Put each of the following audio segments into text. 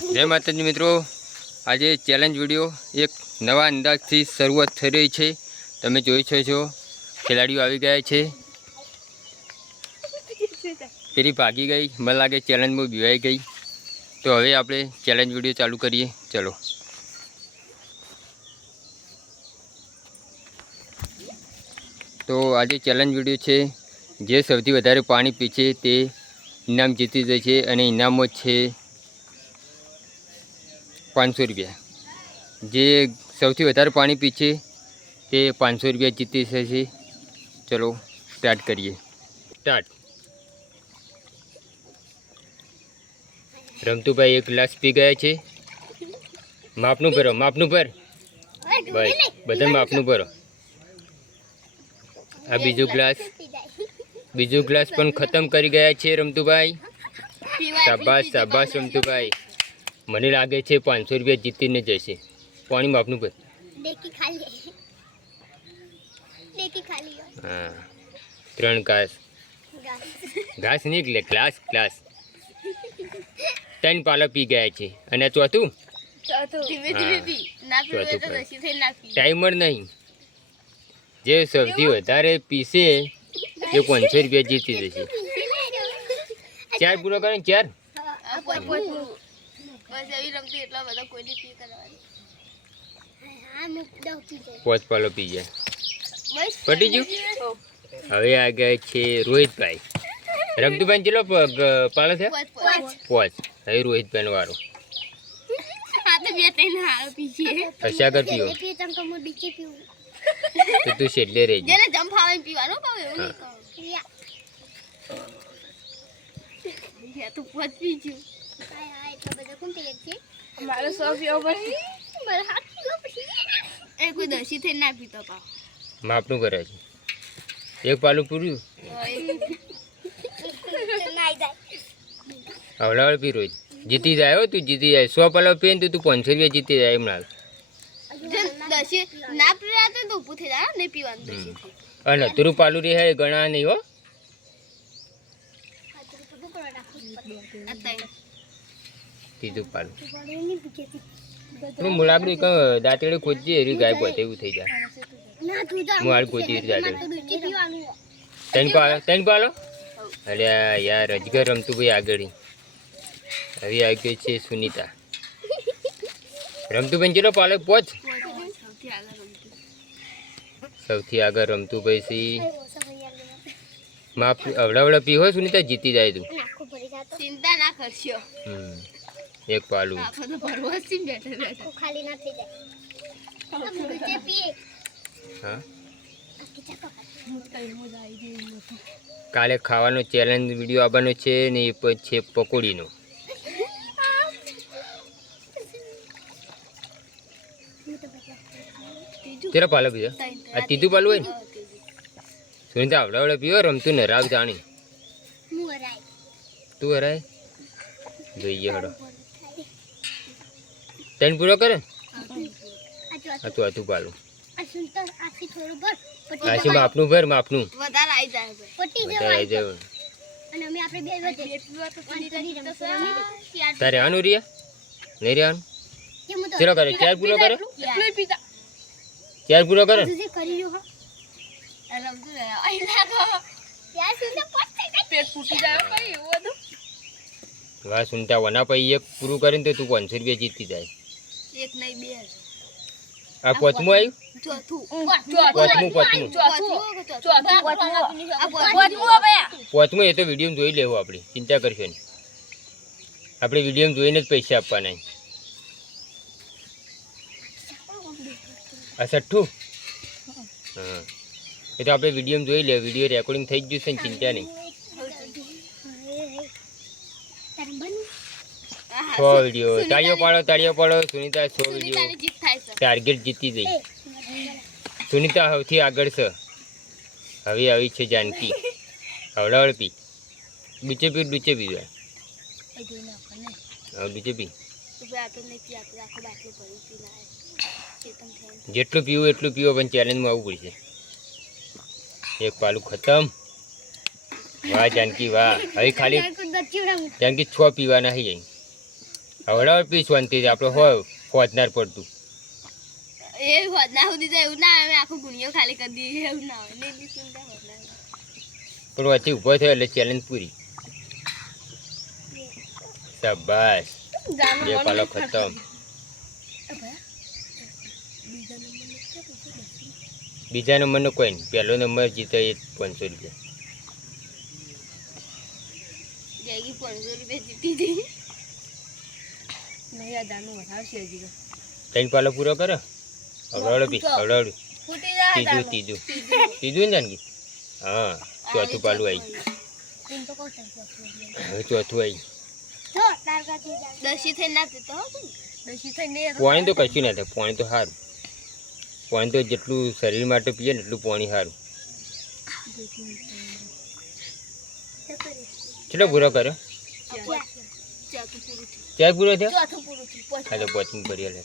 જય માતાજી મિત્રો, આજે ચેલેન્જ વિડીયો એક નવા અંદાજથી શરૂઆત થઈ રહી છે. તમે જોઈ છો ખેલાડીઓ આવી ગયા છે. પેલી ભાગી ગઈ, મને લાગે ચેલેન્જમાં બીવાઈ ગઈ. તો હવે આપણે ચેલેન્જ વિડીયો ચાલુ કરીએ. ચલો. તો આજે ચેલેન્જ વિડીયો છે, જે સૌથી વધારે પાણી પીશે તે ઇનામ જીતી જશે. અને ઇનામો છે 500 રૂપિયા. જે સૌથી વધારે પાણી પીશે તે 500 રૂપિયા જીતી જશે. ચલો સ્ટાર્ટ કરીએ. સ્ટાર્ટ. રમતુભાઈ એક ગ્લાસ પી ગયા છે. માપનું ભરો, માપનું ભર. બસ બધા માપનું ભરો. આ બીજો ગ્લાસ પણ ખતમ કરી ગયા છે રમતુભાઈ. શાબાશ શાબાશ રમતુભાઈ. મને લાગે છે 500 રૂપિયા જીતીને જશે. પાણી માપનું ભર. હા, 3 ઘાસ નીકળે. ગ્લાસ 3 પાલા પી ગયા છે. અને ચોથું ટાઈમર નહીં. જે સૌથી વધારે પીશે એ 500 રૂપિયા જીતી જશે. 4 પૂરો કરો ને. 4 5 પાલો પી જાય. પટી ગયું. હવે આ ગયા છે રોહિતભાઈ. રમતુભાઈ ચલો પાલો થયા 5. હવે રોહિતભાઈ નો વારો. હર્ષાગર પીવો તો તું છેલ્લે રહી જા. માપનું કરે છે. એક પાલું પૂરું. હવડાવડ પી રોજ જીતી જાય. હો તું જીતી જાય. 100 પાલો પીએ ને તું 500 રૂપિયા જીતી જાય. એમ લાગે. અને તુરું પાલું રે હે ગણા નહીં. હો ત્રીજું પાલું મુલાબડી દાંતેડે ખોદજે. એરી ગાય પોતે એવું થઈ જાય. હું હાલ ખોદી દાંતેડે 3 પાલો. અરે યાર અજગર રમતું ભાઈ આગળ. હવે આવી ગઈ છે સુનીતા. રમતું ભાઈ ચલો પાલો 5. સૌથી આગળ રમતું ભાઈ સી. માપ અવડાવડા પી હોય સુનીતા જીતી જાય તું. ચિંતા ના કરશો. એક પાલું. હા, કાલે ખાવાનો ચેલેન્જ વિડીયો આવવાનો છે ને એ છે પકોડીનો. તેરા પાલો પીધો. આ ત્રીજું પાલું હોય ને. સુનીતા આવડાવડે પીવો. રમતું ને રાવ જાણી. તું હરાય જોઈએ. હડો 3 પૂરો કરે. હતું પાલું. આશી માપનું ભર. માપનું તારે આનું રિયા નહીં રહેવાનું. ચલો કરે 4 પૂરો કરે. 4 પૂરો કરે. વાહ સુનતા વના પછી 1 પૂરું કરીને તો તું 500 રૂપિયા જીતી જાય. 1 નહીં 2. આ 5મું આવ્યું. 5મું એ તો વિડીયો જોઈ લેવું આપણે. ચિંતા કરશો નહીં. આપણે વિડીયો જોઈને જ પૈસા આપવાના. આ 6. હા, એ તો આપણે વિડીયો જોઈ લે. વિડીયો રેકોર્ડિંગ થઈ જ જશે ને. ચિંતા નહીં. 100 વિડીયો. તાળીઓ પાડો. સુનીતા 100 વિડીયો ટાર્ગેટ જીતી ગઈ. સુનીતા સૌથી આગળ છે. હવે આવી છે જાનકી. હવડાવડ પી. બીચે પી. બીજે પી. જેટલું પીવું એટલું પીવો. પણ ચેલેન્જમાં આવવું પડશે. એક પાલું ખતમ. વાહ જાનકી વાહ. હવે ખાલી જાનકી 6 પીવાના થઈ જાય. હવડાવ પી શાંતિથી આપણે હોય હોજનાર પડતું એ હોદના સુધી તો એવું ના આવે આખું ગુણિયો ખાલી કરી દઈએ એવું ના હોય ને એટલી ચિંતા હોદના પણ વચ્ચે ઊભો થયો એટલે ચેલેન્જ પૂરી શાબાશ બે પાલો ખતમ બીજા નંબરનો કોઈ નહીં પહેલો નંબર જીતે એ 500 રૂપિયા જૈગી 500 રૂપિયા જીતી હતી નહીં અદાનું વધારશે હજી ત્રણ પાલો પૂરો કરો હવડાવડો પી હવડાવડું ફૂટી જાય ત્રીજું ને જાનકી હા ચોથું પાલું આવી હવે ચોથું આવી દસી થઈ ના પીતો દસી થઈ નહીં પાણી તો કશું ના થાય પાણી તો સારું પાણી તો જેટલું શરીર માટે પીએ ને એટલું પાણી સારું કેટલો પૂરો કર્યો ચાર પૂરો થયો હા તો પાંચમું ભરી લે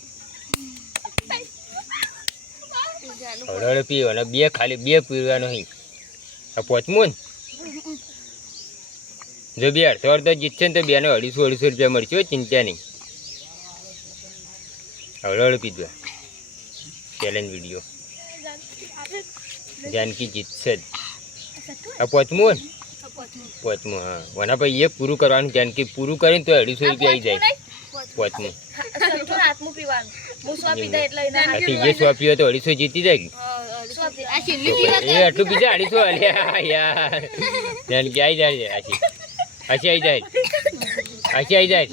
હવડાવડે પીવો અને બે ખાલી બે પીવાનો નહીં આ પાંચમું ને જો બે અડધો અડધો જીતશે ને તો બેનો 250 રૂપિયા મળશે ચિંતા નહીં હવડાવડે પીધો ચેલેન્જ વિડીયો જાનકી જીતશે જ આ પાંચમું ને પાંચમું હા વના ભાઈ એક પૂરું કરવાનું જાનકી પૂરું કરીને તો 250 રૂપિયા આવી જાય પાંચમું જે સો પીવો તો 250 જીતી જાય કે એ આટલું બીજા 250 યાર જાનકી આવી જાય આછી આવી જાય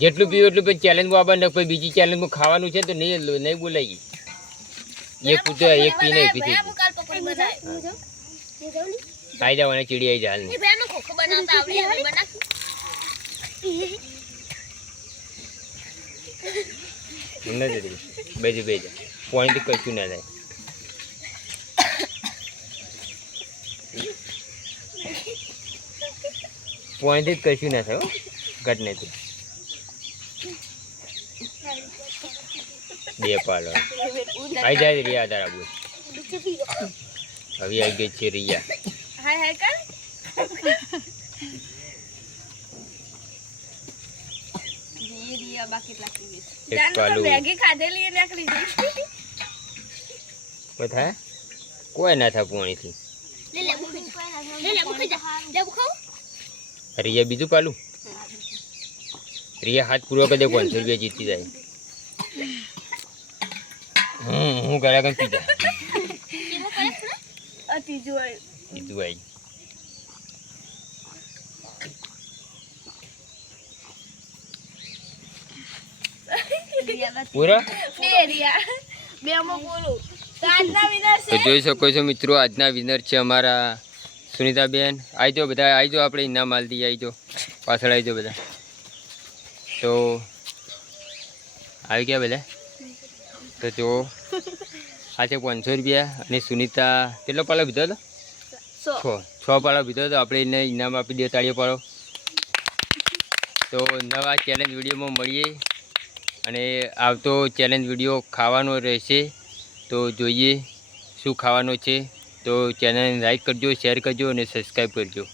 જેટલું પીવું એટલું પછી ચેલેન્જમાં આવવાનું પછી બીજી ચેલેન્જમાં ખાવાનું છે તો નહીં બોલાઈ એક પૂછો એક પી નહીં પીધી આવી જાવ અને ચીડી આવી જાય નથી બેજી બેજા પોઈન્ટ કશું ના થાય પોઈન્ટ જ કશું ના થાય ઘટ નહીં બે પાલો આવી જાય રિયા તારા બોલ હવે આવી ગઈ છે રિયા એક પાલું થાય કોઈ ના થાય પોણીથી રિયા બીજું પાલું રિયા હાથ પૂરો કરી દે 500 રૂપિયા જીતી જાય હું ઘરે કઈ પીધા બીજું આવી પૂરો તો જોઈ શકો છો મિત્રો આજના વિનર છે અમારા સુનિતાબેન આવી જાઓ બધા આવી જાઓ આપણે ઇનામ આલતી આવી જાઓ પાછળ આવી જાઓ બધા તો આવી ગયા બધા તો જો આ છે 500 રૂપિયા અને સુનિતા કેટલો પાલો પીધો હતો 6 પાલો પીધો હતો આપણે એને ઇનામ આપી દઈએ તાળીઓ પાડો તો નવા ચેલેન્જ વિડીયોમાં મળીએ અને આવતો ચેલેન્જ વિડીયો ખાવાનો રહેશે તો જોઈએ શું ખાવાનો છે તો ચેનલને લાઈક કરજો શેર કરજો અને સબસ્ક્રાઈબ કરજો